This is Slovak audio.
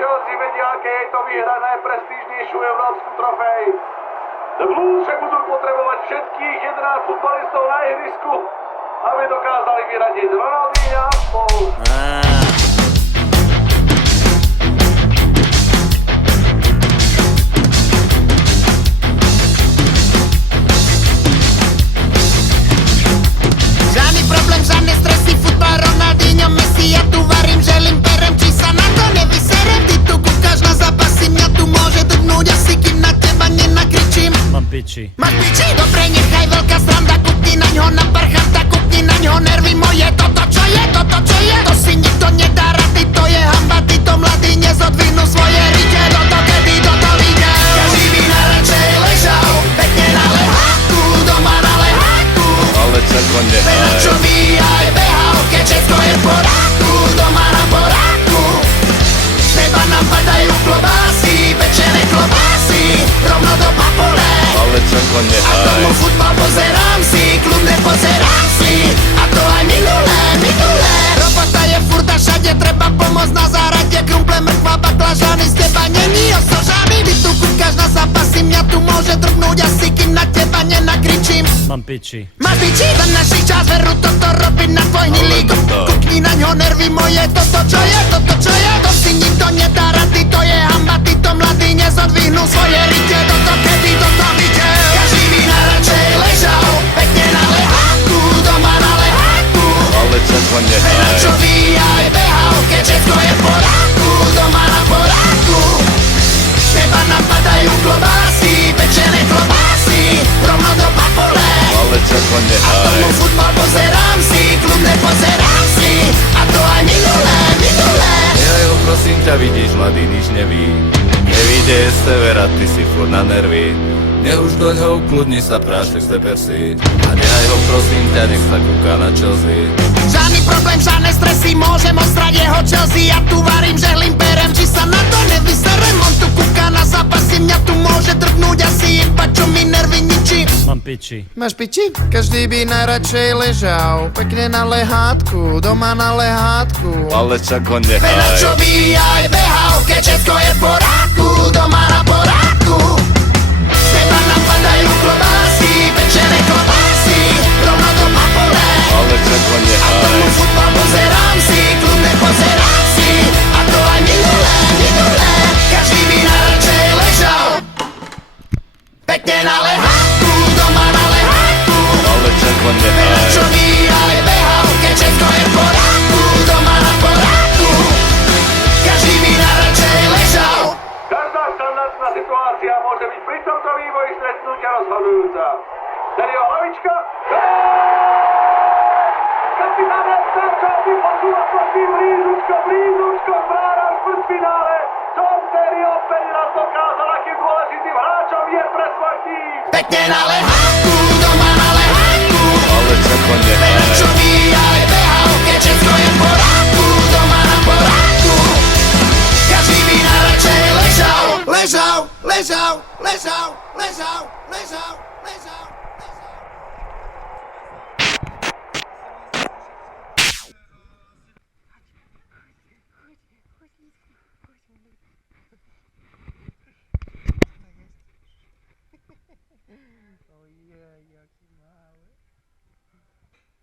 Chelsea vedia, aké je to vyhrať najprestížnejšiu európsku trofej. The Blues však budú potrebovať všetkých 11 futbalistov na ihrisku, aby dokázali vyradiť Ronaldinha a spolu. Žádný problém, žádné stresy, futbal, Ronaldinho, Messi, ja tu varím, želím, berem, či sa na to nevyserem. Ty tu kúkaš na zápasy, mňa tu môže drgnúť asi, kým na teba nenakričím. Mám piči. Máš piči? Dobre, nechaj veľká sranda, kúkni na ňo na parchanta, kúkni na ňo nervy moje. Toto čo je, to si nikto nedá rady, to je hamba, títo mladí nezodvinú svoje rite. Toto kedy toto videl, každý by najradšej ležal, pekne na leháku, doma na leháku. Ale čako nehaj. Čo by aj behal, keď všetko je v poráku, doma na poráku. Z neba nám padajú klobásy, pečené klobásy, rovno do papule. Ale čako A nehaj. tomu futbal pozerám si, kľudne pozerám si. A to aj minulé. Robota je furt a všade treba pomôcť na záhrade. Krumple, mrkva, baklažany, z teba není osožány. Ty tu kúkaš na zápasy, mňa tu môže drgnúť asi, kým na teba nenakričím. Mám piči. Máš piči? Za našich čas veru toto robiť na tvoj hnilý go. Kúkni na ňo nervy moje, toto čo je, to si nikto nedá rady, to je hamba, títo mladí nezodvihnú svoje rite. Toto kedy toto videl, každý by najradšej ležal, pekne na leháku, doma na leháku. Ale čako nehaj. Čo by aj behal, keď všetko je v poráku, doma na poráku. Z neba napadajú klobásy, pečené klobásy, rovno do papule. Ale čako A nehaj. tomu futbal pozerám si, kľudne pozerám si. A to aj minulé. Ja ho prosím ťa, vidíš, mladý nič neví. Nevíde je severa, ty si furt na nervy. Už doň ho ukludni sa, prášek steper si. A nehaj ho prosím ťa, nech sa kúka na Chelsea. Žádny problém, žiadne stresy, môžem ostrať jeho Chelsea. Ja tu varím, žehlím, perem, či sa na to nevyserem. On tu kúka na zápasy, mňa tu môže drgnúť asi, iba čo mi nervy ničí. Mám piči. Máš piči? Každý by najradšej ležal, pekne na lehátku, doma na lehátku. Ale čako Veľa nehaj. čo by aj behal, keď všetko je v poráku, doma na poráku. Z neba nám padajú klobásy, pečené klobásy, rovno do papule. Ale čako A nehaj. tomu futbal pozerám si, kľudne pozerám si. A to aj minulé. Každý by najradšej ležal, pekne na leháku, doma na leháku. Ale čako Veľa nehaj. čo by aj behal, keď všetko je v poráku, doma na poráku. Každý by najradšej ležal. Každá štandardná situácia môže byť pri tomto vývoji stretnutia rozhodujúca. Sergio hlavička. Kapitán Sancho vyposúva proti blízučko k bránom štvrťfinále. Tom Terry opäť raz dokázal, akým dôležitým hráčom je pre svoj tým. Pekne na leháku, doma na leháku. Ale čako nehaj.